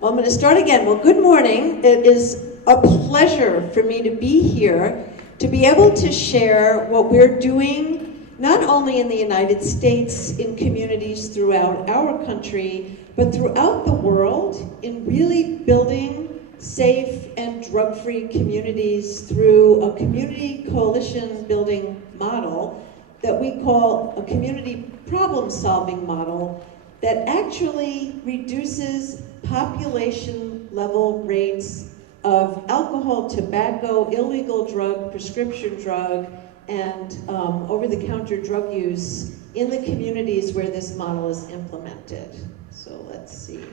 Well, I'm going to start again. Well, good morning. It is a pleasure for me to be here, to be able to share what we're doing, not only in the United States, in communities throughout our country, but throughout the world, in really building safe and drug-free communities through a community coalition building model that we call a community problem-solving model that actually reduces population level rates of alcohol, tobacco, illegal drug, prescription drug, and over-the-counter drug use in the communities where this model is implemented. So let's see.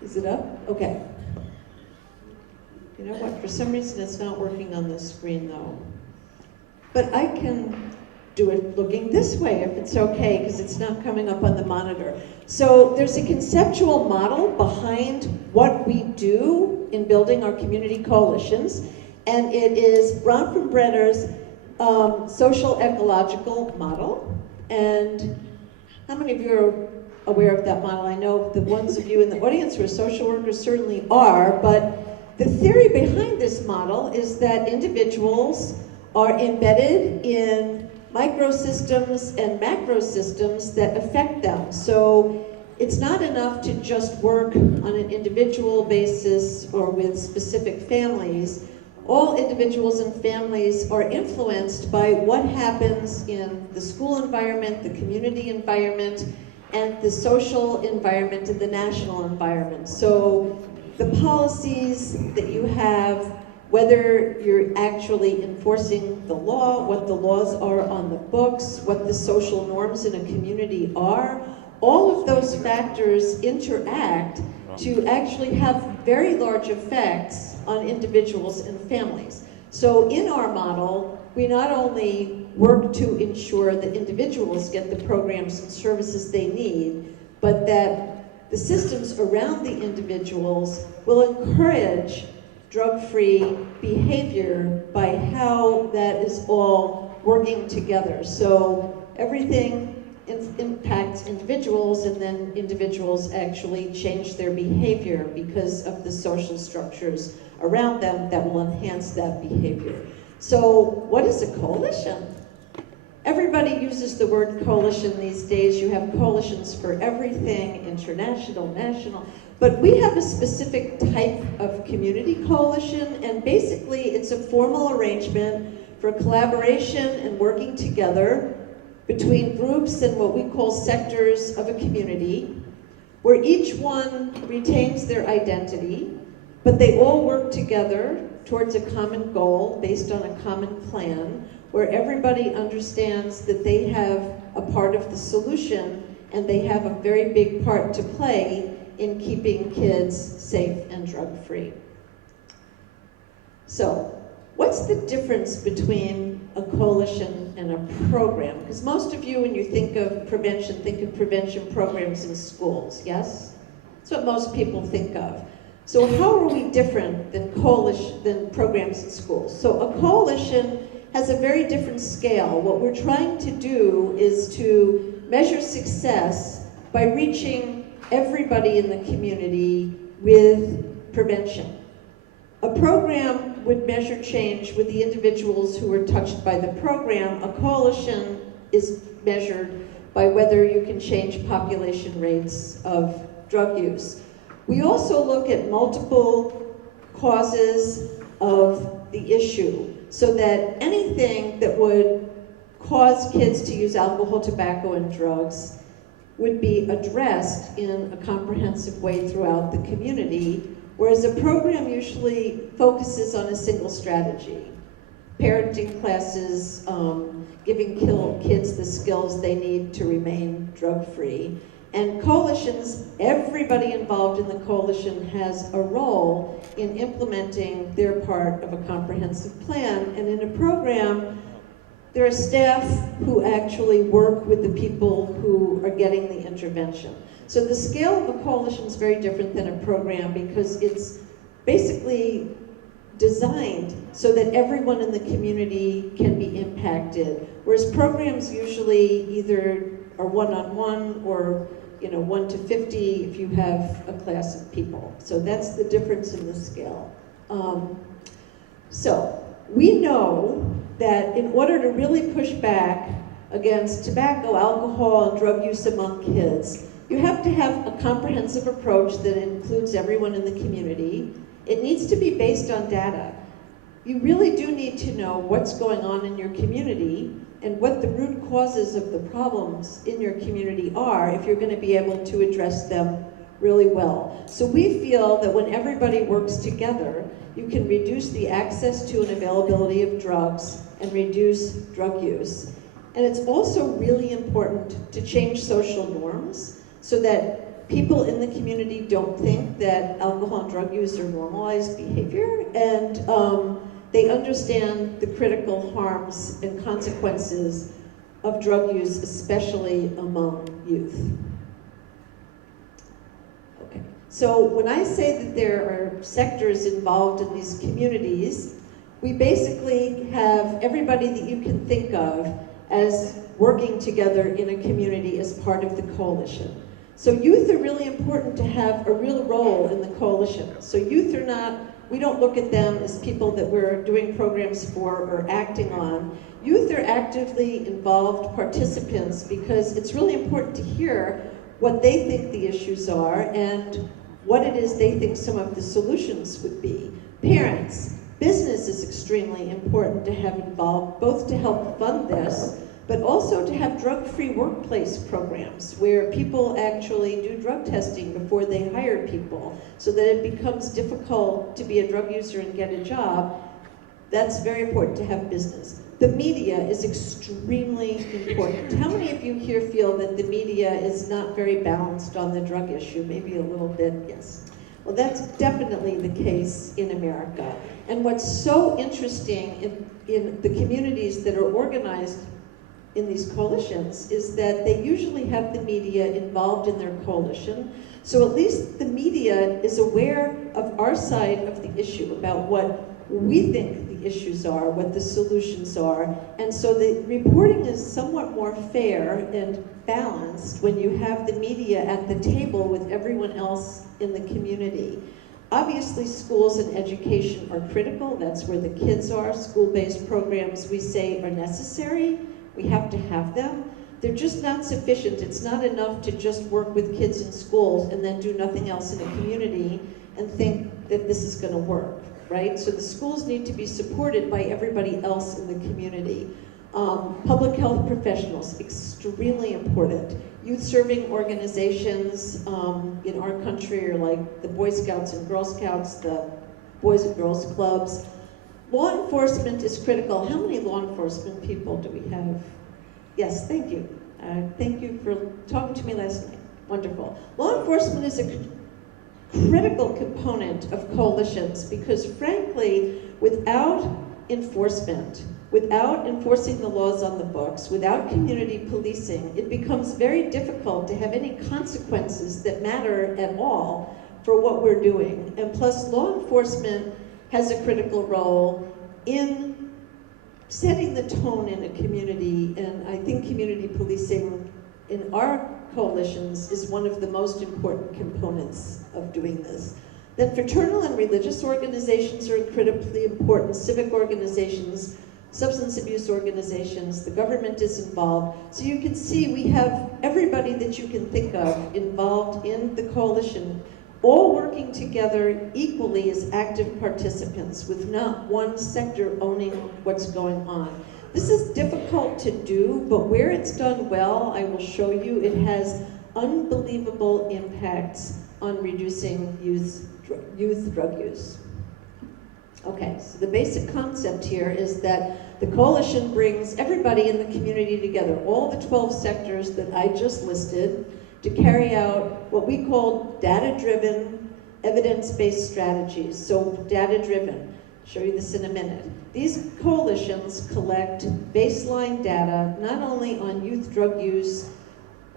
Is it up? Okay. You know what? For some reason it's not working on this screen though. But I can do it looking this way if it's okay, because it's not coming up on the monitor. So there's a conceptual model behind what we do in building our community coalitions, and it is Bronfenbrenner's social ecological model. And how many of you are aware of that model? I know the ones of you in the audience who are social workers certainly are, but the theory behind this model is that individuals are embedded in microsystems and macrosystems that affect them. So it's not enough to just work on an individual basis or with specific families. All individuals and families are influenced by what happens in the school environment, the community environment, and the social environment and the national environment. So the policies that you have, whether you're actually enforcing the law, what the laws are on the books, what the social norms in a community are, all of those factors interact to actually have very large effects on individuals and families. So in our model, we not only work to ensure that individuals get the programs and services they need, but that the systems around the individuals will encourage drug-free behavior by how that is all working together. So everything impacts individuals, and then individuals actually change their behavior because of the social structures around them that will enhance that behavior. So what is a coalition? Everybody uses the word coalition these days. You have coalitions for everything, international, national. But we have a specific type of community coalition, and basically it's a formal arrangement for collaboration and working together between groups and what we call sectors of a community, where each one retains their identity, but they all work together towards a common goal based on a common plan, where everybody understands that they have a part of the solution and they have a very big part to play in keeping kids safe and drug-free. So, what's the difference between a coalition and a program? Because most of you, when you think of prevention programs in schools, yes? That's what most people think of. So how are we different than programs in schools? So a coalition has a very different scale. What we're trying to do is to measure success by reaching everybody in the community with prevention. A program would measure change with the individuals who are touched by the program. A coalition is measured by whether you can change population rates of drug use. We also look at multiple causes of the issue, so that anything that would cause kids to use alcohol, tobacco, and drugs would be addressed in a comprehensive way throughout the community, whereas a program usually focuses on a single strategy. Parenting classes, giving kids the skills they need to remain drug-free. And coalitions, everybody involved in the coalition has a role in implementing their part of a comprehensive plan. And in a program, there are staff who actually work with the people who are getting the intervention. So the scale of a coalition is very different than a program, because it's basically designed so that everyone in the community can be impacted. Whereas programs usually either are one-on-one or 1 to 50 if you have a class of people. So that's the difference in the scale. So we know that in order to really push back against tobacco, alcohol, and drug use among kids, you have to have a comprehensive approach that includes everyone in the community. It needs to be based on data. You really do need to know what's going on in your community and what the root causes of the problems in your community are if you're going to be able to address them really well. So we feel that when everybody works together, you can reduce the access to and availability of drugs and reduce drug use. And it's also really important to change social norms so that people in the community don't think that alcohol and drug use are normalized behavior, and they understand the critical harms and consequences of drug use, especially among youth. Okay. So when I say that there are sectors involved in these communities, we basically have everybody that you can think of as working together in a community as part of the coalition. So youth are really important to have a real role in the coalition. So youth are not, we don't look at them as people that we're doing programs for or acting on. Youth are actively involved participants because it's really important to hear what they think the issues are and what it is they think some of the solutions would be. Parents, business is extremely important to have involved, both to help fund this, but also to have drug-free workplace programs where people actually do drug testing before they hire people so that it becomes difficult to be a drug user and get a job. That's very important to have business. The media is extremely important. How many of you here feel that the media is not very balanced on the drug issue? Maybe a little bit, yes. Well, that's definitely the case in America. And what's so interesting in the communities that are organized in these coalitions is that they usually have the media involved in their coalition. So at least the media is aware of our side of the issue about what we think the issues are, what the solutions are. And so the reporting is somewhat more fair and balanced when you have the media at the table with everyone else in the community. Obviously, schools and education are critical. That's where the kids are. School-based programs, we say, are necessary. We have to have them. They're just not sufficient. It's not enough to just work with kids in schools and then do nothing else in a community and think that this is going to work, right? So the schools need to be supported by everybody else in the community. Public health professionals, extremely important. Youth-serving organizations in our country are like the Boy Scouts and Girl Scouts, the Boys and Girls Clubs. Law enforcement is critical. How many law enforcement people do we have? Yes, thank you. Thank you for talking to me last night. Wonderful. Law enforcement is a critical component of coalitions because, frankly, without enforcement, without enforcing the laws on the books, without community policing, it becomes very difficult to have any consequences that matter at all for what we're doing. And plus, law enforcement has a critical role in setting the tone in a community, and I think community policing in our coalitions is one of the most important components of doing this. Then fraternal and religious organizations are critically important, civic organizations, substance abuse organizations, the government is involved. So you can see we have everybody that you can think of involved in the coalition, all working together equally as active participants with not one sector owning what's going on. This is difficult to do, but where it's done well, I will show you, it has unbelievable impacts on reducing youth drug use. Okay, so the basic concept here is that the coalition brings everybody in the community together, all the 12 sectors that I just listed, to carry out what we call data-driven, evidence-based strategies. So data-driven, I'll show you this in a minute. These coalitions collect baseline data, not only on youth drug use,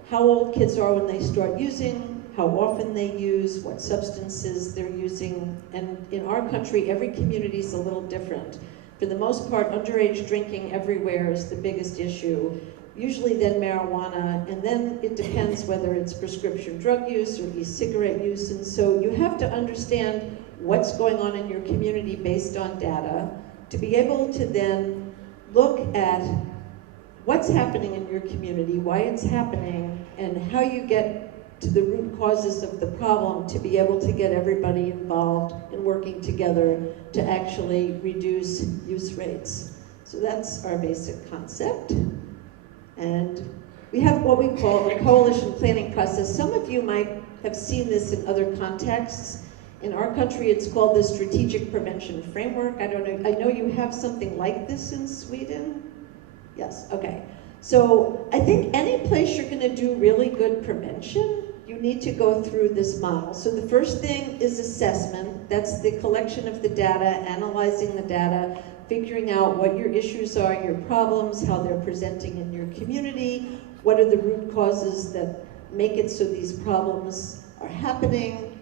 how old kids are when they start using, how often they use, what substances they're using, and in our country, every community is a little different. For the most part, underage drinking everywhere is the biggest issue. usually then marijuana, and then it depends whether it's prescription drug use or e-cigarette use. And so you have to understand what's going on in your community based on data to be able to then look at what's happening in your community, why it's happening, and how you get to the root causes of the problem to be able to get everybody involved and working together to actually reduce use rates. So that's our basic concept. And we have what we call a coalition planning process. Some of you might have seen this in other contexts. In our country, it's called the Strategic Prevention Framework. I don't know, I know you have something like this in Sweden. Yes, okay. So I think any place you're gonna do really good prevention, you need to go through this model. So the first thing is assessment. That's the collection of the data, analyzing the data, figuring out what your issues are, your problems, how they're presenting in your community, what are the root causes that make it so these problems are happening,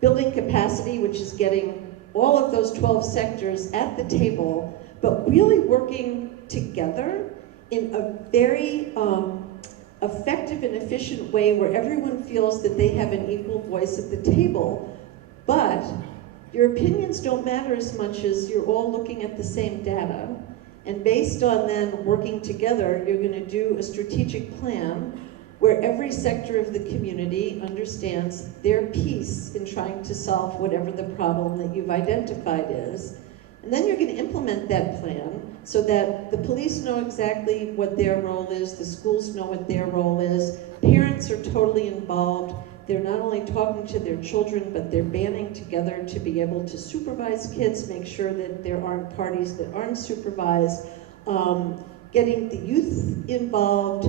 building capacity, which is getting all of those 12 sectors at the table, but really working together in a very effective and efficient way where everyone feels that they have an equal voice at the table. But your opinions don't matter as much as you're all looking at the same data. And based on then working together, you're going to do a strategic plan where every sector of the community understands their piece in trying to solve whatever the problem that you've identified is. And then you're going to implement that plan so that the police know exactly what their role is, the schools know what their role is, parents are totally involved. They're not only talking to their children, but they're banding together to be able to supervise kids, make sure that there aren't parties that aren't supervised, getting the youth involved,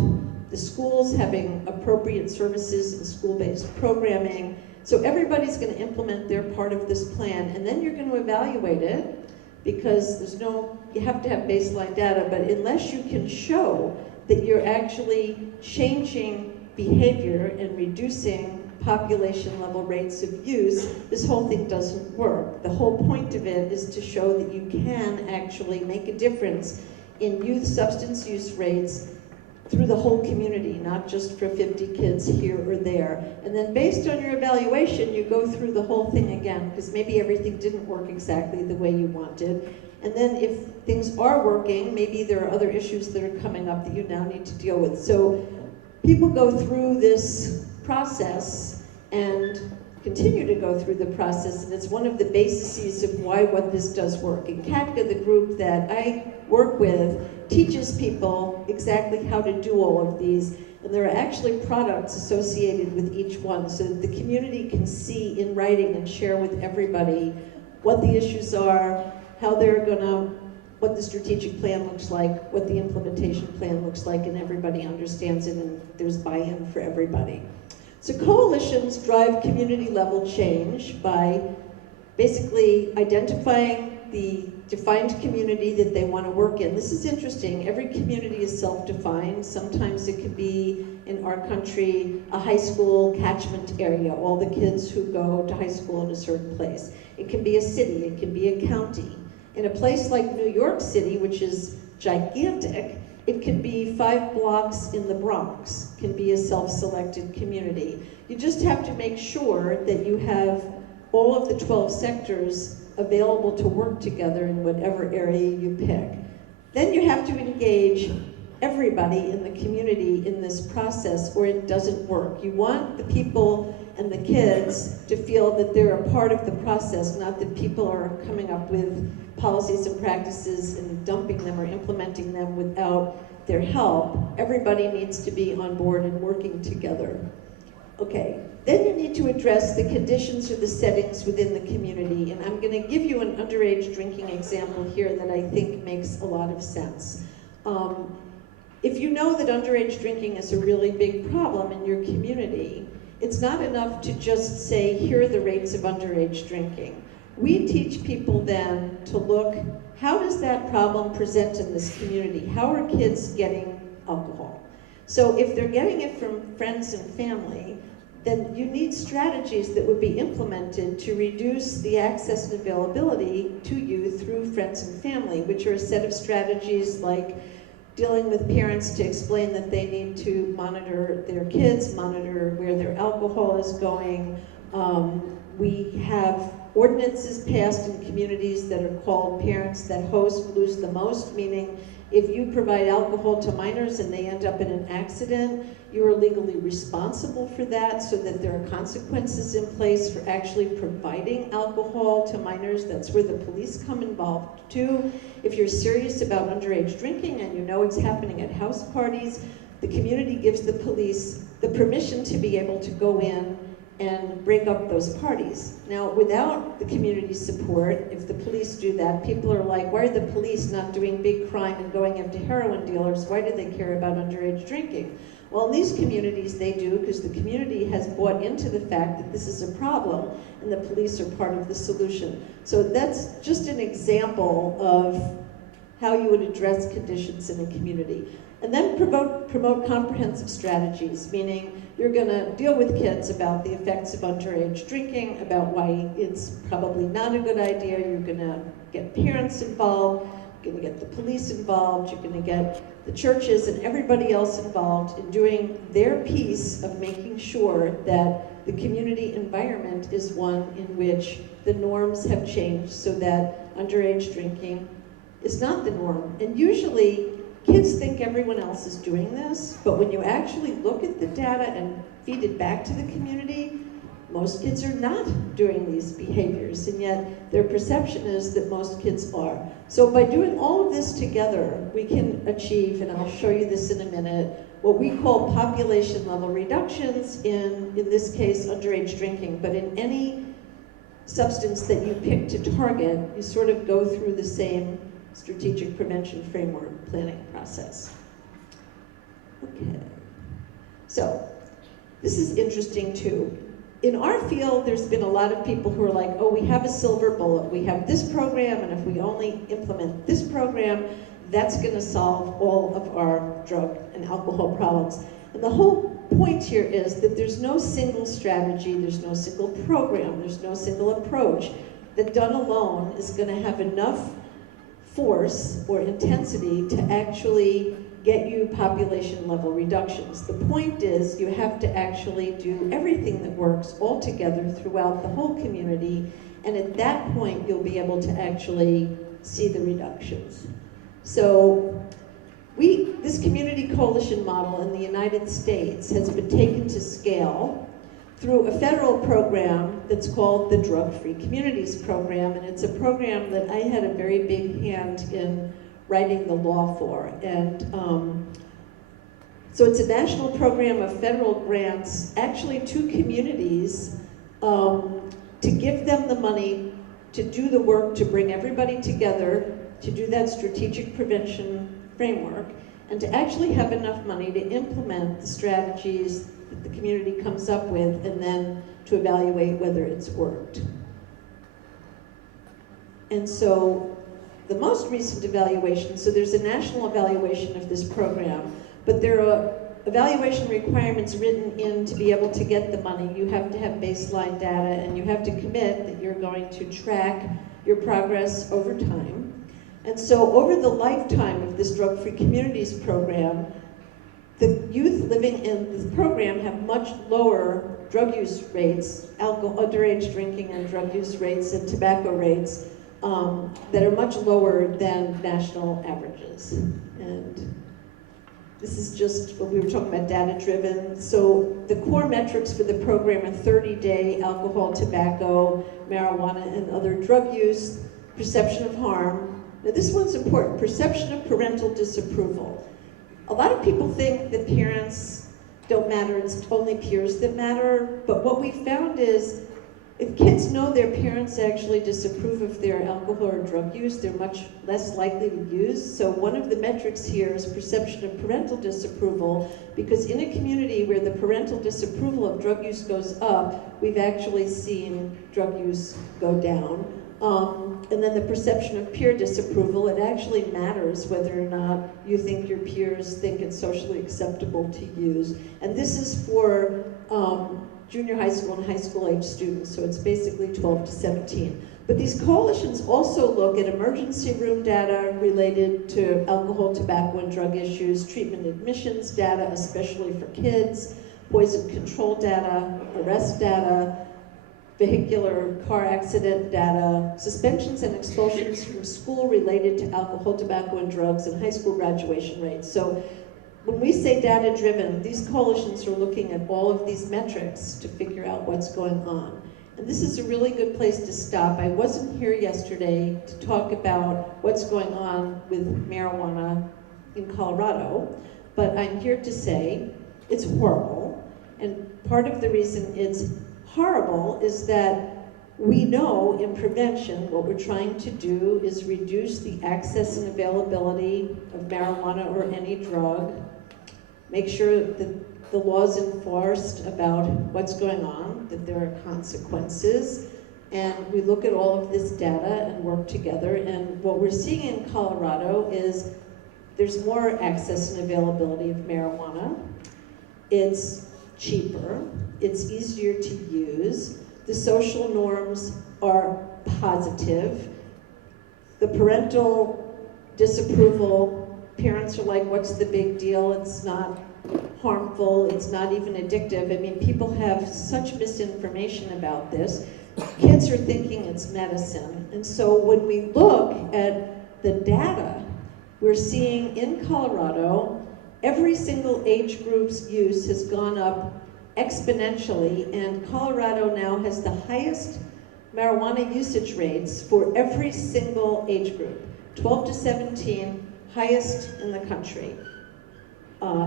the schools having appropriate services and school-based programming. So everybody's going to implement their part of this plan, and then you're going to evaluate it, because you have to have baseline data, but unless you can show that you're actually changing behavior and reducing population level rates of use, this whole thing doesn't work. The whole point of it is to show that you can actually make a difference in youth substance use rates through the whole community, not just for 50 kids here or there. And then based on your evaluation, you go through the whole thing again, because maybe everything didn't work exactly the way you wanted. And then if things are working, maybe there are other issues that are coming up that you now need to deal with. So people go through this process and continue to go through the process, and it's one of the bases of why what this does work. In CADCA, the group that I work with, teaches people exactly how to do all of these, and there are actually products associated with each one so that the community can see in writing and share with everybody what the issues are, how they're gonna, what the strategic plan looks like, what the implementation plan looks like, and everybody understands it and there's buy-in for everybody. So coalitions drive community level change by basically identifying the defined community that they want to work in. This is interesting. Every community is self-defined. Sometimes it can be, in our country, a high school catchment area, all the kids who go to high school in a certain place. It can be a city, it can be a county. In a place like New York City, which is gigantic, it can be 5 blocks in the Bronx, can be a self-selected community. You just have to make sure that you have all of the 12 sectors available to work together in whatever area you pick. Then you have to engage everybody in the community in this process or it doesn't work. You want the people and the kids to feel that they're a part of the process, not that people are coming up with policies and practices and dumping them or implementing them without their help. Everybody needs to be on board and working together. Okay, then you need to address the conditions or the settings within the community, and I'm going to give you an underage drinking example here that I think makes a lot of sense. If you know that underage drinking is a really big problem in your community, it's not enough to just say, here are the rates of underage drinking. We teach people then to look, how does that problem present in this community? How are kids getting alcohol? So if they're getting it from friends and family, then you need strategies that would be implemented to reduce the access and availability to you through friends and family, which are a set of strategies like dealing with parents to explain that they need to monitor their kids, monitor where their alcohol is going. We have ordinances passed in communities that are called Parents That Host Lose the Most, meaning if you provide alcohol to minors and they end up in an accident, you are legally responsible for that, so that there are consequences in place for actually providing alcohol to minors. That's where the police come involved too. If you're serious about underage drinking and you know it's happening at house parties, the community gives the police the permission to be able to go in and break up those parties. Now, without the community support, if the police do that, people are like, why are the police not doing big crime and going after heroin dealers? Why do they care about underage drinking? Well, in these communities, they do, because the community has bought into the fact that this is a problem, and the police are part of the solution. So that's just an example of how you would address conditions in a community. And then promote comprehensive strategies, meaning you're gonna deal with kids about the effects of underage drinking, about why it's probably not a good idea. You're gonna get parents involved, you're gonna get the police involved, you're gonna get the churches and everybody else involved in doing their piece of making sure that the community environment is one in which the norms have changed so that underage drinking is not the norm. And usually, kids think everyone else is doing this, but when you actually look at the data and feed it back to the community, most kids are not doing these behaviors, and yet their perception is that most kids are. So by doing all of this together, we can achieve, and I'll show you this in a minute, what we call population level reductions in this case, underage drinking, but in any substance that you pick to target, you sort of go through the same strategic prevention framework planning process. Okay, so this is interesting too. In our field, there's been a lot of people who are like, oh, we have a silver bullet. We have this program, and if we only implement this program, that's gonna solve all of our drug and alcohol problems. And the whole point here is that there's no single strategy, there's no single program, there's no single approach that done alone is gonna have enough force or intensity to actually get you population level reductions. The point is you have to actually do everything that works all together throughout the whole community, and at that point you'll be able to actually see the reductions. So this community coalition model in the United States has been taken to scale through a federal program that's called the Drug-Free Communities Program, and it's a program that I had a very big hand in writing the law for. And so it's a national program of federal grants, actually to communities, to give them the money to do the work, to bring everybody together, to do that strategic prevention framework, and to actually have enough money to implement the strategies that the community comes up with, and then to evaluate whether it's worked. And so the most recent evaluation, so there's a national evaluation of this program, but there are evaluation requirements written in to be able to get the money. You have to have baseline data, and you have to commit that you're going to track your progress over time. And so over the lifetime of this Drug-Free Communities program, the youth living in the program have much lower drug use rates, underage drinking and drug use rates, and tobacco rates that are much lower than national averages. And this is just what we were talking about, data-driven. So the core metrics for the program are 30-day alcohol, tobacco, marijuana, and other drug use, perception of harm. Now this one's important, perception of parental disapproval. A lot of people think that parents don't matter, it's only peers that matter, but what we found is if kids know their parents actually disapprove of their alcohol or drug use, they're much less likely to use. So one of the metrics here is perception of parental disapproval, because in a community where the parental disapproval of drug use goes up, we've actually seen drug use go down. And then the perception of peer disapproval, it actually matters whether or not you think your peers think it's socially acceptable to use. And this is for junior high school and high school age students, so it's basically 12 to 17. But these coalitions also look at emergency room data related to alcohol, tobacco, and drug drug issues, treatment admissions data, especially for kids, poison control data, arrest data, vehicular car accident data, suspensions and expulsions from school related to alcohol, tobacco, and drugs, and high school graduation rates. So when we say data-driven, these coalitions are looking at all of these metrics to figure out what's going on. And this is a really good place to stop. I wasn't here yesterday to talk about what's going on with marijuana in Colorado, but I'm here to say it's horrible. And part of the reason it's horrible is that we know in prevention what we're trying to do is reduce the access and availability of marijuana or any drug, make sure that the law's enforced about what's going on, that there are consequences, and we look at all of this data and work together. And what we're seeing in Colorado is there's more access and availability of marijuana. It's cheaper, it's easier to use, the social norms are positive, the parental disapproval, parents are like, what's the big deal? It's not harmful, it's not even addictive. I mean, people have such misinformation about this. Kids are thinking it's medicine. And so when we look at the data, we're seeing in Colorado, every single age group's use has gone up exponentially, and Colorado now has the highest marijuana usage rates for every single age group. 12 to 17, highest in the country.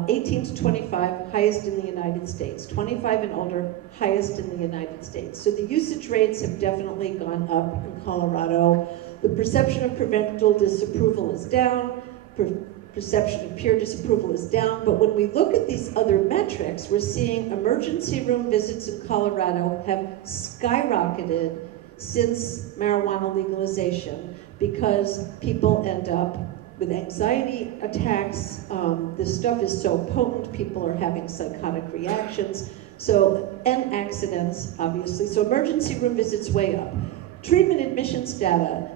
18 to 25, highest in the United States. 25 and older, highest in the United States. So the usage rates have definitely gone up in Colorado. The perception of parental disapproval is down. Perception of peer disapproval is down, but when we look at these other metrics, we're seeing emergency room visits in Colorado have skyrocketed since marijuana legalization because people end up with anxiety attacks. This stuff is so potent, people are having psychotic reactions, and accidents, obviously. So emergency room visits way up. Treatment admissions data.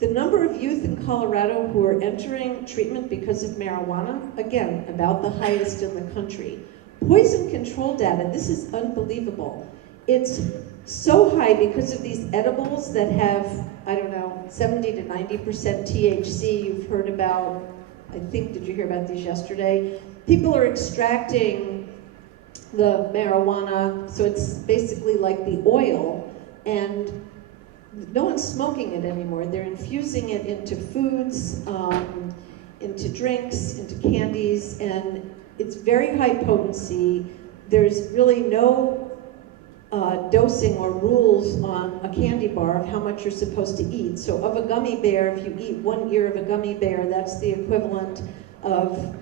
The number of youth in Colorado who are entering treatment because of marijuana, again, about the highest in the country. Poison control data, this is unbelievable. It's so high because of these edibles that have, 70 to 90% THC. You've heard about, did you hear about these yesterday? People are extracting the marijuana, so it's basically like the oil, and no one's smoking it anymore. They're infusing it into foods, into drinks, into candies, and it's very high potency. There's really no dosing or rules on a candy bar of how much you're supposed to eat. So of a gummy bear, if you eat 1 ear of a gummy bear, that's the equivalent of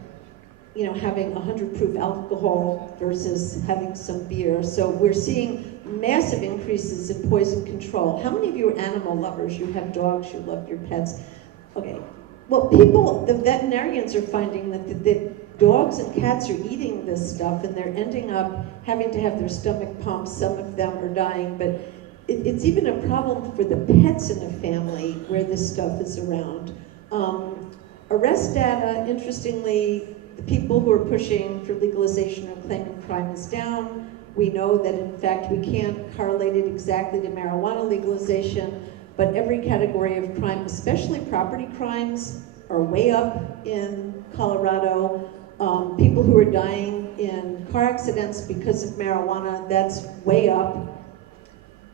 having 100 proof alcohol versus having some beer. So we're seeing massive increases in poison control. How many of you are animal lovers? You have dogs, you love your pets. Okay, well, the veterinarians are finding that the dogs and cats are eating this stuff and they're ending up having to have their stomach pumped. Some of them are dying, but it's even a problem for the pets in a family where this stuff is around. Arrest data, interestingly, the people who are pushing for legalization are claiming crime is down. We know that, in fact, we can't correlate it exactly to marijuana legalization, but every category of crime, especially property crimes, are way up in Colorado. People who are dying in car accidents because of marijuana, that's way up.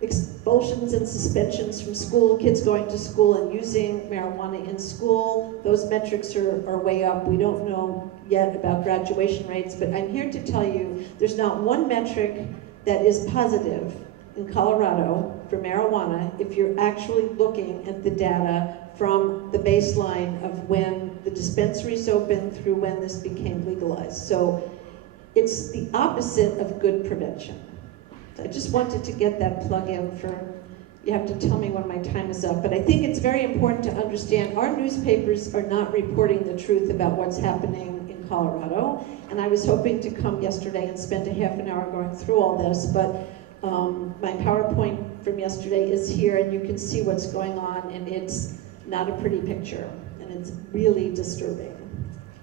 Expulsions and suspensions from school, kids going to school and using marijuana in school, those metrics are way up. We don't know yet about graduation rates, but I'm here to tell you there's not one metric that is positive in Colorado for marijuana if you're actually looking at the data from the baseline of when the dispensaries opened through when this became legalized. So it's the opposite of good prevention. I just wanted to get that plug in you have to tell me when my time is up, but I think it's very important to understand our newspapers are not reporting the truth about what's happening in Colorado, and I was hoping to come yesterday and spend a half an hour going through all this, but my PowerPoint from yesterday is here, and you can see what's going on, and it's not a pretty picture, and it's really disturbing.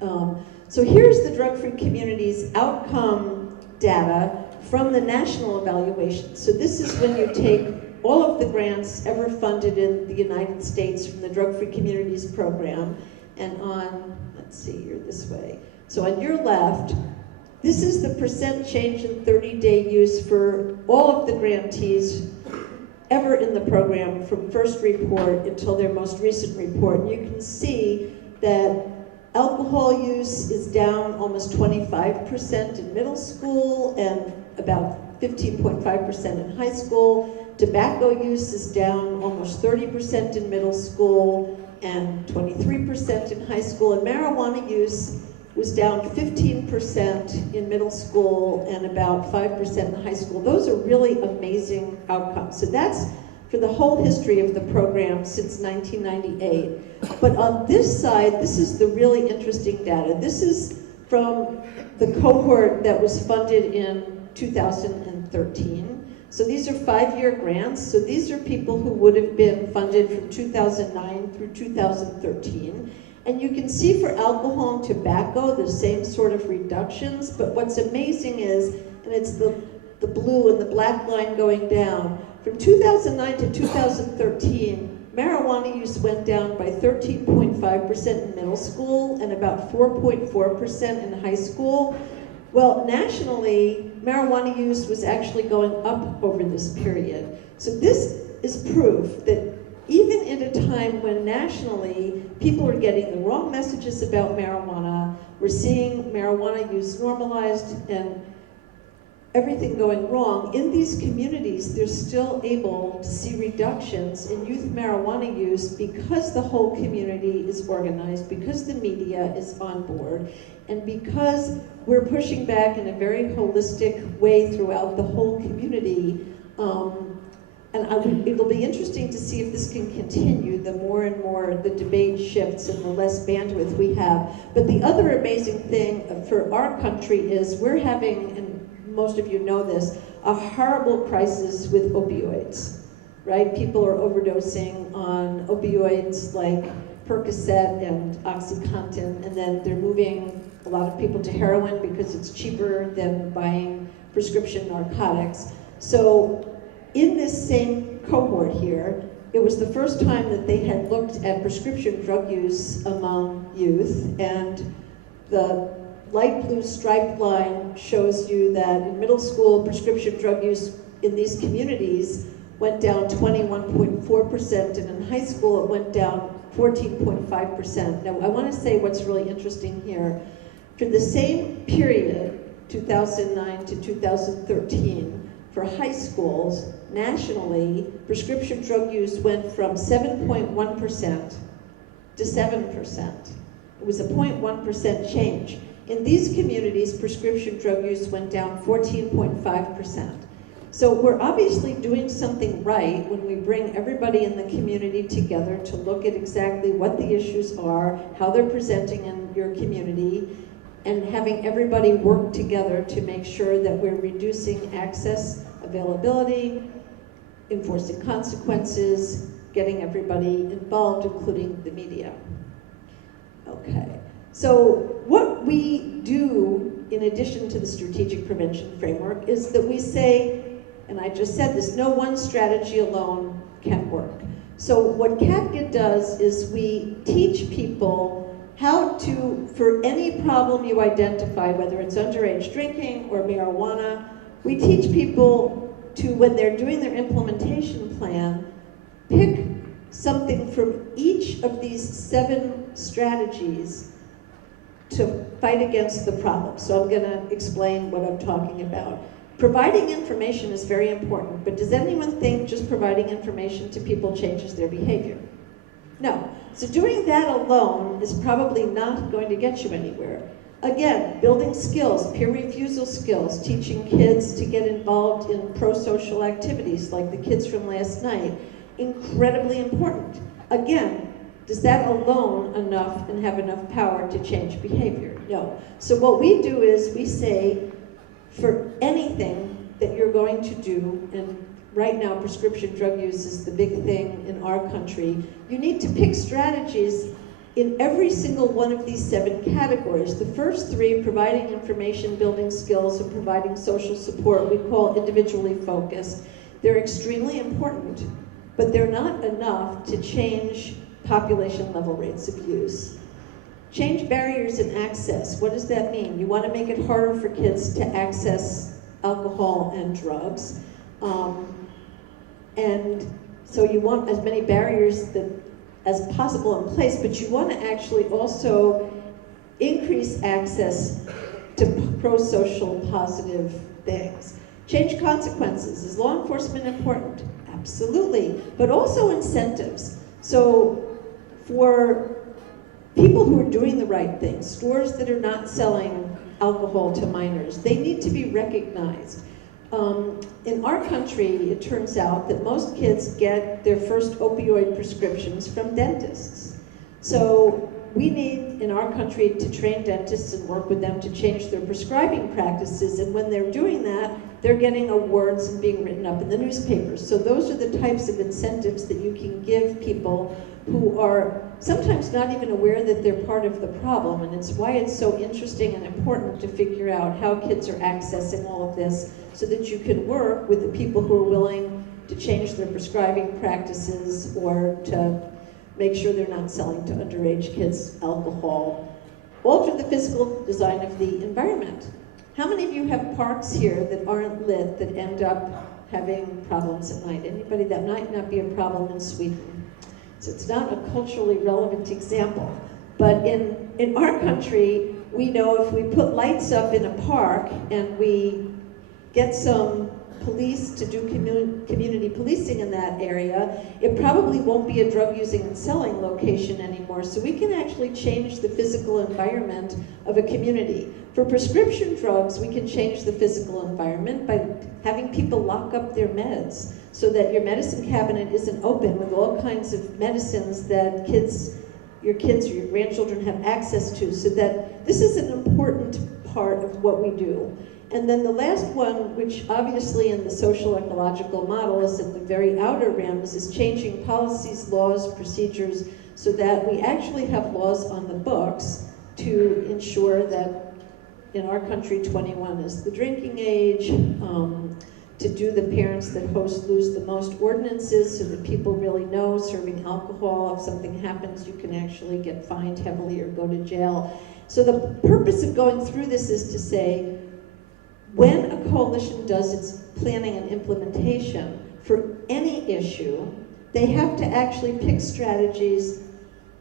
So here's the drug-free community's outcome data from the national evaluation. So this is when you take all of the grants ever funded in the United States from the Drug-Free Communities program, and on, let's see here, this way. So on your left, this is the percent change in 30-day use for all of the grantees ever in the program from first report until their most recent report. And you can see that alcohol use is down almost 25% in middle school and about 15.5% in high school. Tobacco use is down almost 30% in middle school and 23% in high school. And marijuana use was down 15% in middle school and about 5% in high school. Those are really amazing outcomes. So that's for the whole history of the program since 1998. But on this side, this is the really interesting data. This is from the cohort that was funded in 2013. So these are 5-year grants. So these are people who would have been funded from 2009 through 2013. And you can see for alcohol and tobacco, the same sort of reductions. But what's amazing is, and it's the blue and the black line going down, from 2009 to 2013, marijuana use went down by 13.5% in middle school and about 4.4% in high school. Well, nationally, marijuana use was actually going up over this period. So this is proof that even in a time when nationally people are getting the wrong messages about marijuana, we're seeing marijuana use normalized and everything going wrong, in these communities they're still able to see reductions in youth marijuana use because the whole community is organized, because the media is on board, and because we're pushing back in a very holistic way throughout the whole community. And it'll be interesting to see if this can continue the more and more the debate shifts and the less bandwidth we have. But the other amazing thing for our country is we're having, and most of you know this, a horrible crisis with opioids, right? People are overdosing on opioids like Percocet and OxyContin, and then they're moving a lot of people to heroin because it's cheaper than buying prescription narcotics. So in this same cohort here, it was the first time that they had looked at prescription drug use among youth, and the light blue striped line shows you that in middle school, prescription drug use in these communities went down 21.4%, and in high school it went down 14.5%. Now I want to say what's really interesting here. For the same period, 2009 to 2013, for high schools, nationally, prescription drug use went from 7.1% to 7%. It was a 0.1% change. In these communities, prescription drug use went down 14.5%. So we're obviously doing something right when we bring everybody in the community together to look at exactly what the issues are, how they're presenting in your community, and having everybody work together to make sure that we're reducing access, availability, enforcing consequences, getting everybody involved, including the media. Okay, so what we do in addition to the strategic prevention framework is that we say, and I just said this, no one strategy alone can work. So what CADCA does is we teach people how to, for any problem you identify, whether it's underage drinking or marijuana, we teach people to, when they're doing their implementation plan, pick something from each of these 7 strategies to fight against the problem. So I'm gonna explain what I'm talking about. Providing information is very important, but does anyone think just providing information to people changes their behavior? No. So doing that alone is probably not going to get you anywhere. Again, building skills, peer refusal skills, teaching kids to get involved in pro-social activities like the kids from last night, incredibly important. Again, does that alone enough and have enough power to change behavior? No. So what we do is we say, for anything that you're going to do, and right now prescription drug use is the big thing in our country, you need to pick strategies in every single one of these 7 categories. The first 3, providing information, building skills, and providing social support, we call individually focused. They're extremely important, but they're not enough to change population level rates of use. Change barriers in access. What does that mean? You want to make it harder for kids to access alcohol and drugs. And so you want as many barriers as possible in place, but you want to actually also increase access to pro-social positive things. Change consequences. Is law enforcement important? Absolutely, but also incentives. So for people who are doing the right thing, stores that are not selling alcohol to minors, they need to be recognized. In our country, it turns out that most kids get their first opioid prescriptions from dentists. So we need, in our country, to train dentists and work with them to change their prescribing practices, and when they're doing that, they're getting awards and being written up in the newspapers. So those are the types of incentives that you can give people who are sometimes not even aware that they're part of the problem, and it's why it's so interesting and important to figure out how kids are accessing all of this so that you can work with the people who are willing to change their prescribing practices or to make sure they're not selling to underage kids alcohol. Alter the physical design of the environment. How many of you have parks here that aren't lit that end up having problems at night? Anybody? That might not be a problem in Sweden. So it's not a culturally relevant example. But in our country, we know if we put lights up in a park and we get some police to do community policing in that area, it probably won't be a drug using and selling location anymore. So we can actually change the physical environment of a community. For prescription drugs, we can change the physical environment by having people lock up their meds so that your medicine cabinet isn't open with all kinds of medicines that your kids or your grandchildren have access to, so that this is an important part of what we do. And then the last one, which obviously in the social ecological model is at the very outer rims, is changing policies, laws, procedures, so that we actually have laws on the books to ensure that in our country 21 is the drinking age, to do the parents that host lose the most ordinances so that people really know serving alcohol, if something happens, you can actually get fined heavily or go to jail. So the purpose of going through this is to say, when a coalition does its planning and implementation for any issue, they have to actually pick strategies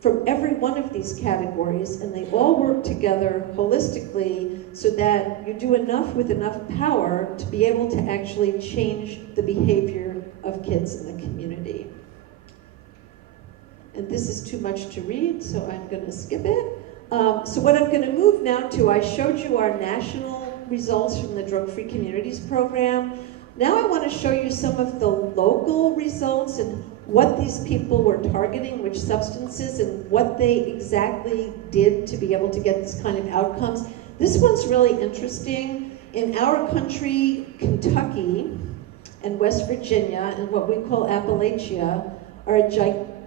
from every one of these categories, and they all work together holistically so that you do enough with enough power to be able to actually change the behavior of kids in the community. And this is too much to read, so I'm going to skip it. So what I'm going to move now to, I showed you our national results from the Drug-Free Communities program. Now I want to show you some of the local results and what these people were targeting, which substances, and what they exactly did to be able to get this kind of outcomes. This one's really interesting. In our country, Kentucky and West Virginia and what we call Appalachia are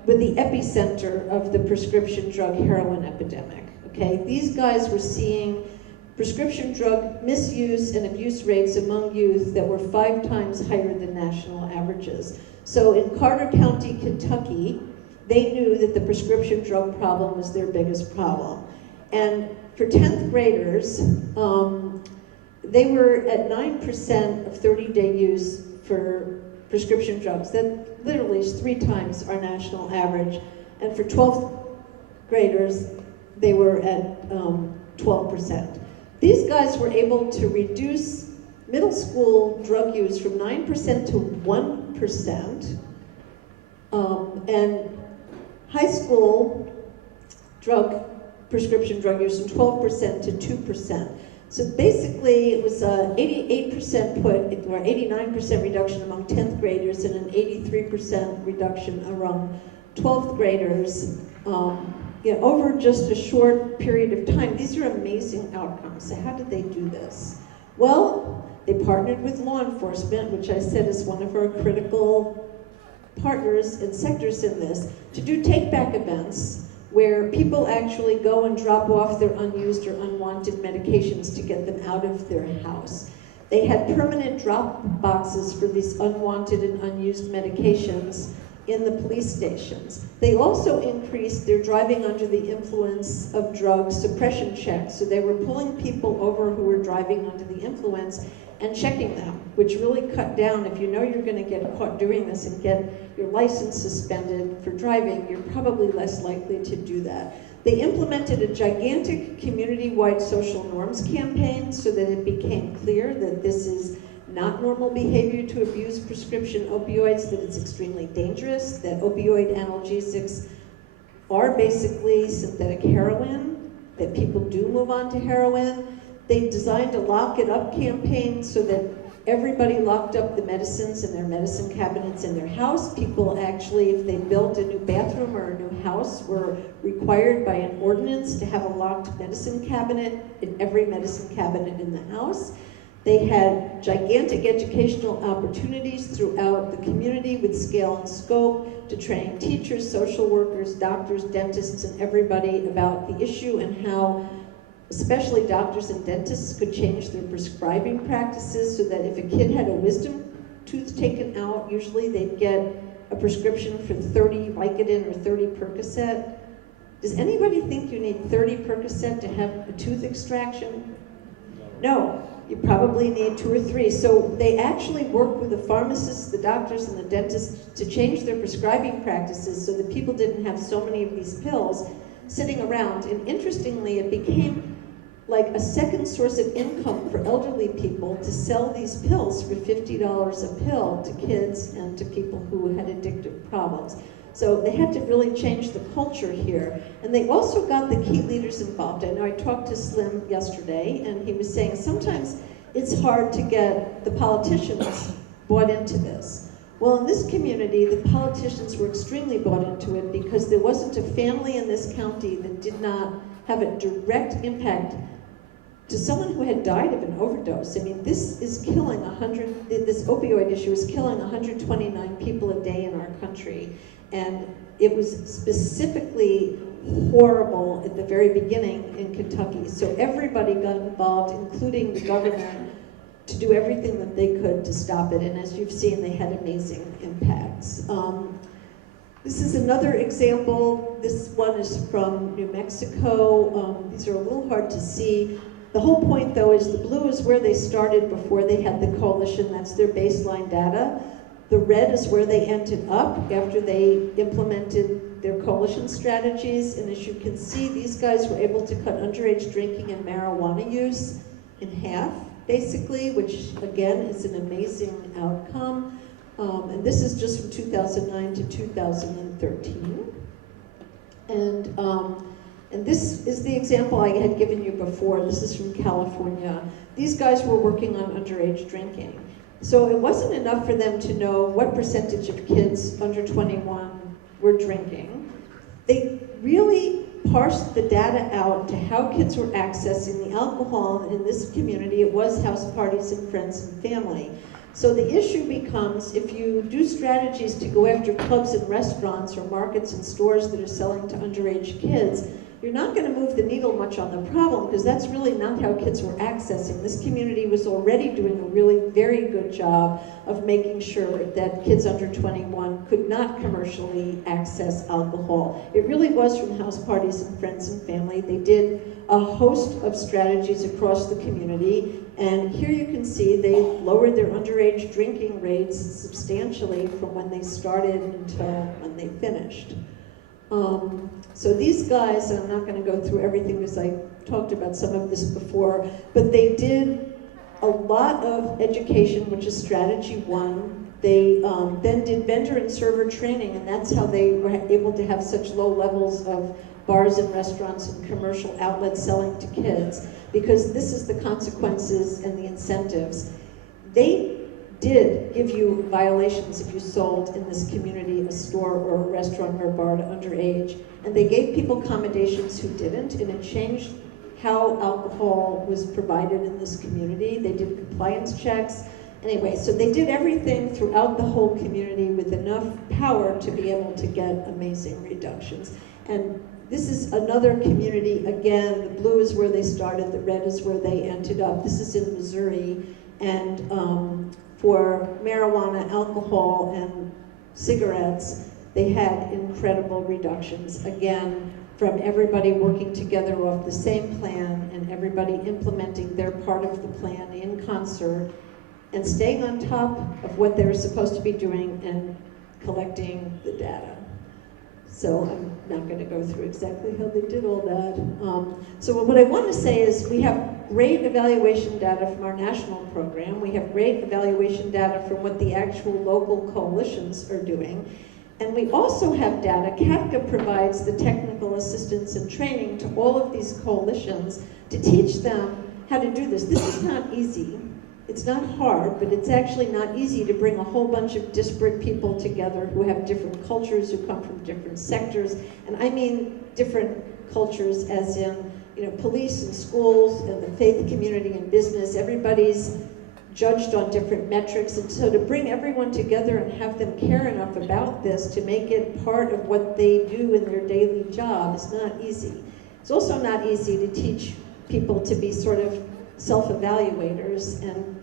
with the epicenter of the prescription drug heroin epidemic. Okay, these guys were seeing prescription drug misuse and abuse rates among youth that were 5 times higher than national averages. So in Carter County, Kentucky, they knew that the prescription drug problem was their biggest problem. And for 10th graders, they were at 9% of 30-day use for prescription drugs. That literally is 3 times our national average. And for 12th graders, they were at 12%. These guys were able to reduce middle school drug use from 9% to 1%, and high school prescription drug use from 12% to 2%. So basically it was 88% or 89% reduction among 10th graders and an 83% reduction among 12th graders. Over just a short period of time. These are amazing outcomes. So how did they do this? Well, they partnered with law enforcement, which I said is one of our critical partners and sectors in this, to do take-back events where people actually go and drop off their unused or unwanted medications to get them out of their house. They had permanent drop boxes for these unwanted and unused medications in the police stations. They also increased their driving under the influence of drugs suppression checks. So they were pulling people over who were driving under the influence and checking them, which really cut down. If you know you're going to get caught doing this and get your license suspended for driving, you're probably less likely to do that. They implemented a gigantic community-wide social norms campaign so that it became clear that this is not normal behavior to abuse prescription opioids, that it's extremely dangerous, that opioid analgesics are basically synthetic heroin, that people do move on to heroin. They designed a lock it up campaign so that everybody locked up the medicines in their medicine cabinets in their house. People actually, if they built a new bathroom or a new house, were required by an ordinance to have a locked medicine cabinet in every medicine cabinet in the house. They had gigantic educational opportunities throughout the community with scale and scope to train teachers, social workers, doctors, dentists, and everybody about the issue and how especially doctors and dentists could change their prescribing practices so that if a kid had a wisdom tooth taken out, usually they'd get a prescription for 30 Vicodin or 30 Percocet. Does anybody think you need 30 Percocet to have a tooth extraction? No. You probably need 2 or 3. So they actually worked with the pharmacists, the doctors, and the dentists to change their prescribing practices so that people didn't have so many of these pills sitting around. And interestingly, it became like a second source of income for elderly people to sell these pills for $50 a pill to kids and to people who had addictive problems. So they had to really change the culture here. And they also got the key leaders involved. I know I talked to Slim yesterday, and he was saying sometimes it's hard to get the politicians bought into this. Well, in this community, the politicians were extremely bought into it because there wasn't a family in this county that did not have a direct impact to someone who had died of an overdose. I mean, this is killing this opioid issue is killing 129 people a day in our country. And it was specifically horrible at the very beginning in Kentucky. So everybody got involved, including the governor, to do everything that they could to stop it. And as you've seen, they had amazing impacts. This is another example. This one is from New Mexico. These are a little hard to see. The whole point, though, is the blue is where they started before they had the coalition. That's their baseline data. The red is where they ended up after they implemented their coalition strategies. And as you can see, these guys were able to cut underage drinking and marijuana use in half, basically, which again is an amazing outcome. And this is just from 2009 to 2013. And this is the example I had given you before. This is from California. These guys were working on underage drinking. So it wasn't enough for them to know what percentage of kids under 21 were drinking. They really parsed the data out to how kids were accessing the alcohol. In this community, it was house parties and friends and family. So the issue becomes, if you do strategies to go after clubs and restaurants or markets and stores that are selling to underage kids, you're not going to move the needle much on the problem because that's really not how kids were accessing. This community was already doing a really very good job of making sure that kids under 21 could not commercially access alcohol. It really was from house parties and friends and family. They did a host of strategies across the community, and here you can see they lowered their underage drinking rates substantially from when they started until when they finished. So these guys, and I'm not going to go through everything because I talked about some of this before, but they did a lot of education, which is strategy 1. They then did vendor and server training, and that's how they were able to have such low levels of bars and restaurants and commercial outlets selling to kids, because this is the consequences and the incentives. They did give you violations if you sold in this community a store or a restaurant or a bar to underage, and they gave people accommodations who didn't, and it changed how alcohol was provided in this community. They did compliance checks. Anyway, so they did everything throughout the whole community with enough power to be able to get amazing reductions. And this is another community, again, the blue is where they started, the red is where they ended up. This is in Missouri, and for marijuana, alcohol, and cigarettes, they had incredible reductions. Again, from everybody working together off the same plan and everybody implementing their part of the plan in concert and staying on top of what they're supposed to be doing and collecting the data. So I'm not going to go through exactly how they did all that. So what I want to say is we have great evaluation data from our national program. We have great evaluation data from what the actual local coalitions are doing. And we also have data. CADCA provides the technical assistance and training to all of these coalitions to teach them how to do this. This is not easy. It's not hard, but it's actually not easy to bring a whole bunch of disparate people together who have different cultures, who come from different sectors. And I mean different cultures as in, police and schools and the faith community and business. Everybody's judged on different metrics. And so to bring everyone together and have them care enough about this to make it part of what they do in their daily job is not easy. It's also not easy to teach people to be sort of self-evaluators, and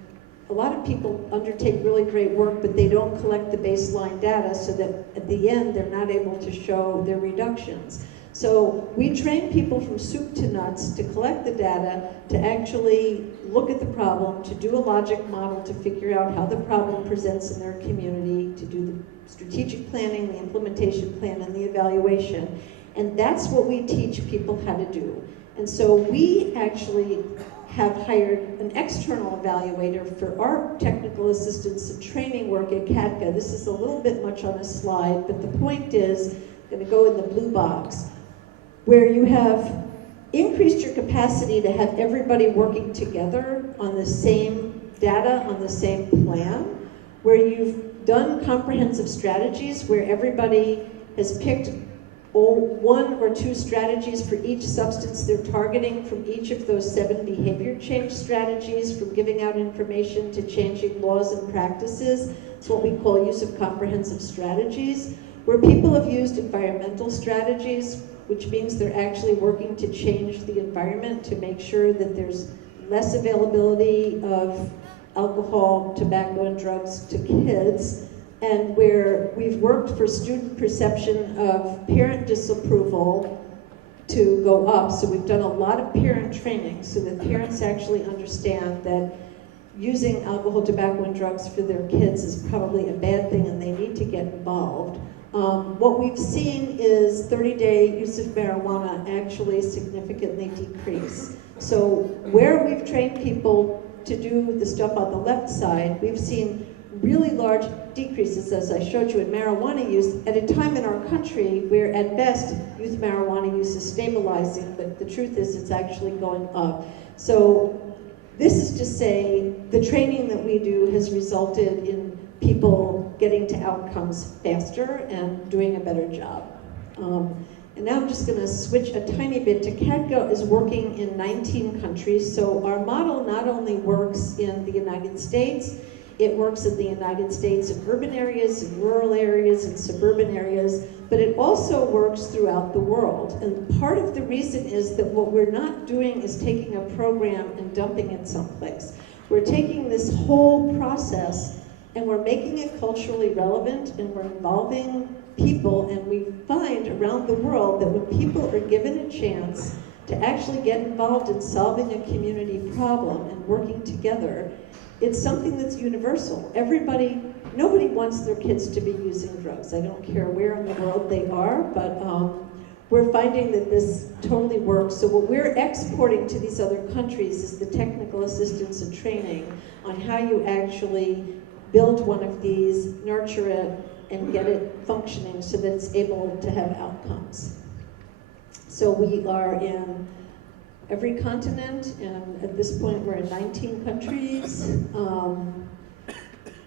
a lot of people undertake really great work, but they don't collect the baseline data so that at the end they're not able to show their reductions. So we train people from soup to nuts to collect the data, to actually look at the problem, to do a logic model to figure out how the problem presents in their community, to do the strategic planning, the implementation plan, and the evaluation. And that's what we teach people how to do. And so we actually have hired an external evaluator for our technical assistance and training work at CADCA. This is a little bit much on a slide, but the point is, I'm going to go in the blue box, where you have increased your capacity to have everybody working together on the same data, on the same plan, where you've done comprehensive strategies, where everybody has picked one or two strategies for each substance they're targeting from each of those 7 behavior change strategies, from giving out information to changing laws and practices. It's what we call use of comprehensive strategies, where people have used environmental strategies, which means they're actually working to change the environment to make sure that there's less availability of alcohol, tobacco, and drugs to kids, and where we've worked for student perception of parent disapproval to go up. So we've done a lot of parent training so that parents actually understand that using alcohol, tobacco, and drugs for their kids is probably a bad thing and they need to get involved. What we've seen is 30-day use of marijuana actually significantly decrease. So where we've trained people to do the stuff on the left side, we've seen really large decreases, as I showed you, in marijuana use at a time in our country where at best youth marijuana use is stabilizing, but the truth is it's actually going up. So this is to say the training that we do has resulted in people getting to outcomes faster and doing a better job. And now I'm just going to switch a tiny bit to CADCA is working in 19 countries. So our model not only works in the United States, it works in the United States in urban areas, in rural areas, in suburban areas, but it also works throughout the world. And part of the reason is that what we're not doing is taking a program and dumping it someplace. We're taking this whole process and we're making it culturally relevant, and we're involving people, and we find around the world that when people are given a chance to actually get involved in solving a community problem and working together, it's something that's universal. Nobody wants their kids to be using drugs. I don't care where in the world they are, but we're finding that this totally works. So what we're exporting to these other countries is the technical assistance and training on how you actually build one of these, nurture it, and get it functioning so that it's able to have outcomes. So we are in every continent, and at this point we're in 19 countries.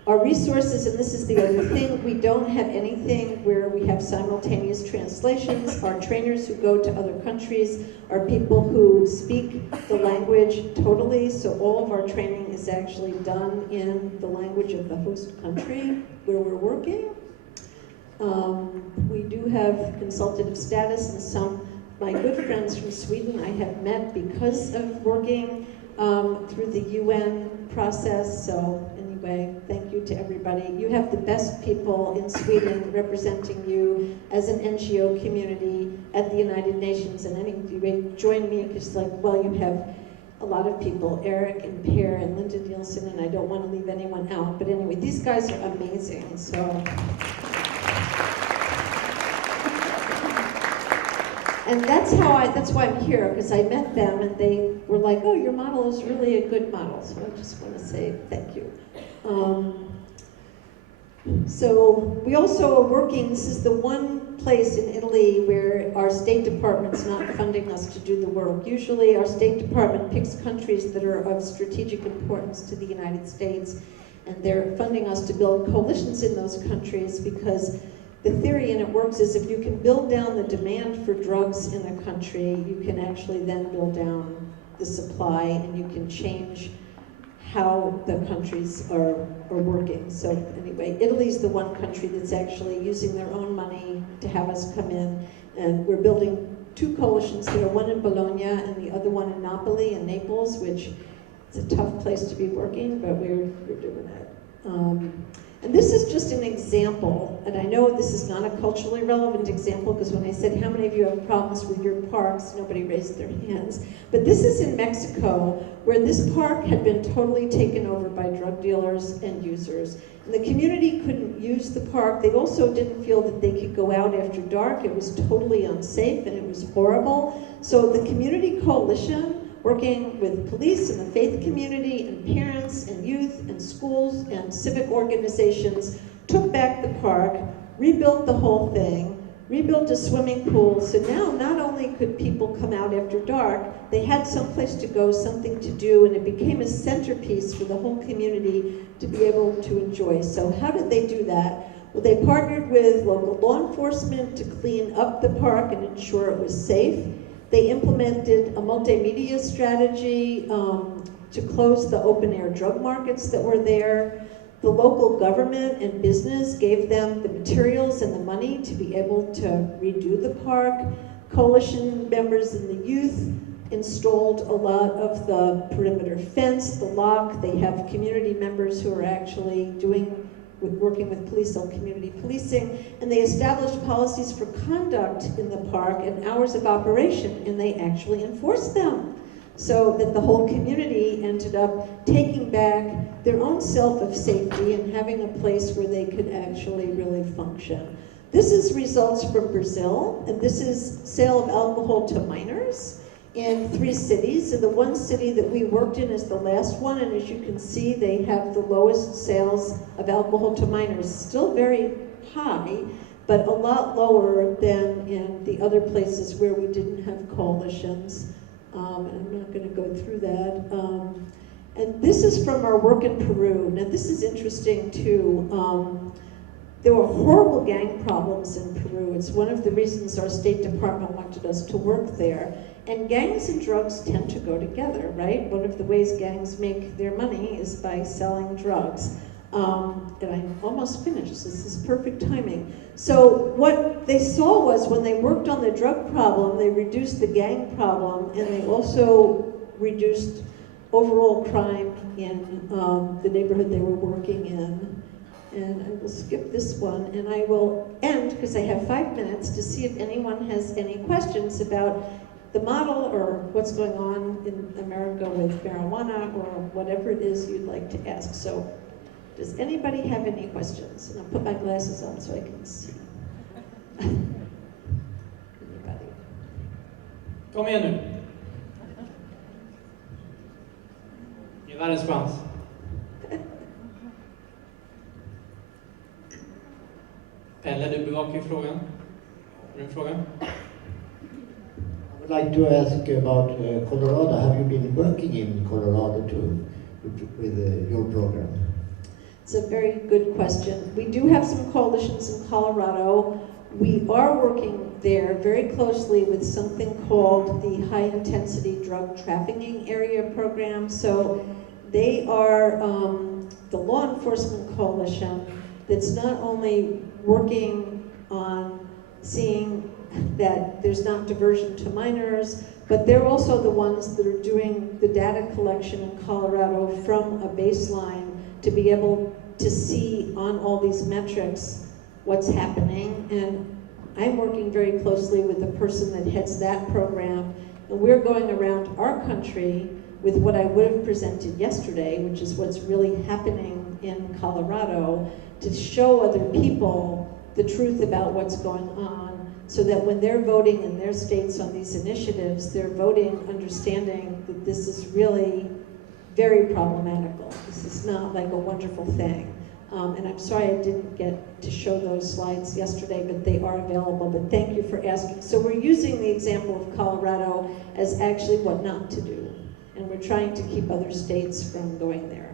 Our resources, and this is the other thing, we don't have anything where we have simultaneous translations. Our trainers who go to other countries are people who speak the language totally, so all of our training is actually done in the language of the host country where we're working. We do have consultative status in some my good friends from Sweden I have met because of working through the UN process. So anyway, thank you to everybody. You have the best people in Sweden representing you as an NGO community at the United Nations. And anyway, join me because, like, well, you have a lot of people, Eric and Per and Linda Nielsen, and I don't want to leave anyone out. But anyway, these guys are amazing. So. And that's why I'm here, because I met them and they were like, oh, your model is really a good model. So I just want to say thank you. So we also are working, this is the one place in Italy where our State Department's not funding us to do the work. Usually our State Department picks countries that are of strategic importance to the United States, and they're funding us to build coalitions in those countries because the theory, and it works, is if you can build down the demand for drugs in a country, you can actually then build down the supply, and you can change how the countries are working. So anyway, Italy's the one country that's actually using their own money to have us come in, and we're building two coalitions here, one in Bologna and the other one in Napoli and Naples, which is a tough place to be working, but we're doing it. And this is just an example, and I know this is not a culturally relevant example because when I said how many of you have problems with your parks, nobody raised their hands. But this is in Mexico, where this park had been totally taken over by drug dealers and users. And the community couldn't use the park. They also didn't feel that they could go out after dark. It was totally unsafe and it was horrible. So the community coalition, working with police and the faith community and parents and youth and schools and civic organizations, took back the park, rebuilt the whole thing, rebuilt a swimming pool. So now not only could people come out after dark, they had someplace to go, something to do, and it became a centerpiece for the whole community to be able to enjoy. So how did they do that? Well, they partnered with local law enforcement to clean up the park and ensure it was safe. They implemented a multimedia strategy to close the open-air drug markets that were there. The local government and business gave them the materials and the money to be able to redo the park. Coalition members and the youth installed a lot of the perimeter fence, the lock. They have community members who are actually working with police on community policing, and they established policies for conduct in the park and hours of operation, and they actually enforced them so that the whole community ended up taking back their own self of safety and having a place where they could actually really function. This is results from Brazil, and this is sale of alcohol to minors in 3 cities. And the one city that we worked in is the last one, and as you can see, they have the lowest sales of alcohol to minors. Still very high, but a lot lower than in the other places where we didn't have coalitions. And I'm not going to go through that. And this is from our work in Peru. Now this is interesting too. There were horrible gang problems in Peru. It's one of the reasons our State Department wanted us to work there. And gangs and drugs tend to go together, right? One of the ways gangs make their money is by selling drugs. And I'm almost finished. This is perfect timing. So what they saw was when they worked on the drug problem, they reduced the gang problem, and they also reduced overall crime in the neighborhood they were working in. And I will skip this one, and I will end, because I have 5 minutes, to see if anyone has any questions about the model or what's going on in America with marijuana or whatever it is you'd like to ask. So does anybody have any questions? And I'll put my glasses on so I can see. Anybody? Kom igen nu. Ge världens chans. Pelle, du bevakar ju frågan. Har du en fråga? I would like to ask about Colorado. Have you been working in Colorado too with your program? It's a very good question. We do have some coalitions in Colorado. We are working there very closely with something called the High Intensity Drug Trafficking Area Program. So they are the law enforcement coalition that's not only working on seeing that there's not diversion to minors, but they're also the ones that are doing the data collection in Colorado from a baseline to be able to see on all these metrics what's happening. And I'm working very closely with the person that heads that program, and we're going around our country with what I would have presented yesterday, which is what's really happening in Colorado, to show other people the truth about what's going on, so that when they're voting in their states on these initiatives, they're voting understanding that this is really very problematical. This is not like a wonderful thing. And I'm sorry I didn't get to show those slides yesterday, but they are available. But thank you for asking. So we're using the example of Colorado as actually what not to do. And we're trying to keep other states from going there.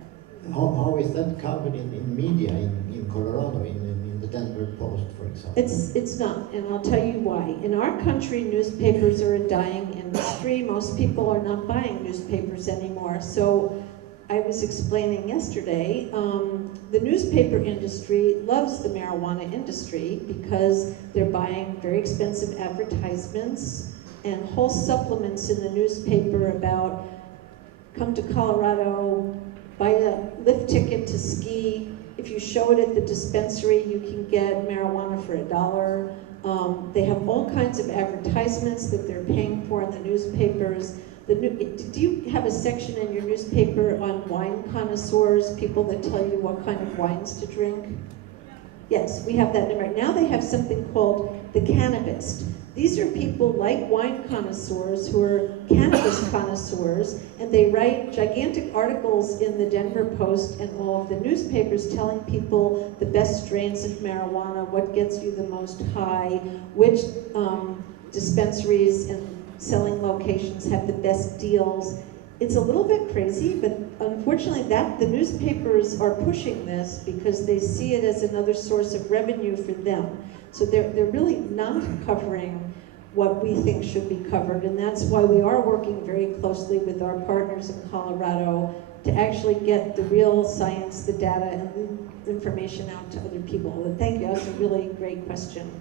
How is that covered in media in Colorado, in the Denver Post, for example? It's not, and I'll tell you why. In our country, newspapers are a dying industry. Most people are not buying newspapers anymore. So I was explaining yesterday, the newspaper industry loves the marijuana industry because they're buying very expensive advertisements and whole supplements in the newspaper about come to Colorado, buy a lift ticket to ski. If you show it at the dispensary, you can get marijuana for $1. They have all kinds of advertisements that they're paying for in the newspapers. Do you have a section in your newspaper on wine connoisseurs, people that tell you what kind of wines to drink? Yes, we have that number. Now they have something called the cannabis. These are people like wine connoisseurs who are cannabis connoisseurs, and they write gigantic articles in the Denver Post and all of the newspapers telling people the best strains of marijuana, what gets you the most high, which dispensaries and selling locations have the best deals. It's a little bit crazy, but unfortunately the newspapers are pushing this because they see it as another source of revenue for them. So they're really not covering what we think should be covered, and that's why we are working very closely with our partners in Colorado to actually get the real science, the data, and the information out to other people. But thank you, that's a really great question.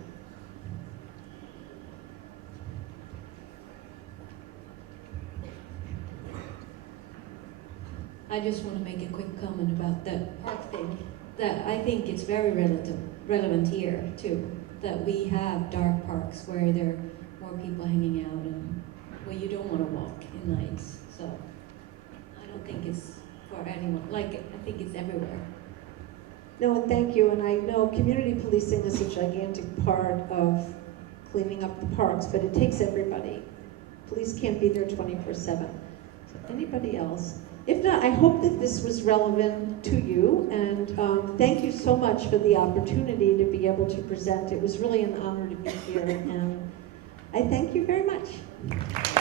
I just want to make a quick comment about that park thing. That I think it's very relevant here too. That we have dark parks where there are more people hanging out and where you don't want to walk in nights. So I don't think it's for anyone. Like I think it's everywhere. No, and thank you. And I know community policing is a gigantic part of cleaning up the parks, but it takes everybody. Police can't be there 24/7. So anybody else? If not, I hope that this was relevant to you, and thank you so much for the opportunity to be able to present. It was really an honor to be here, and I thank you very much.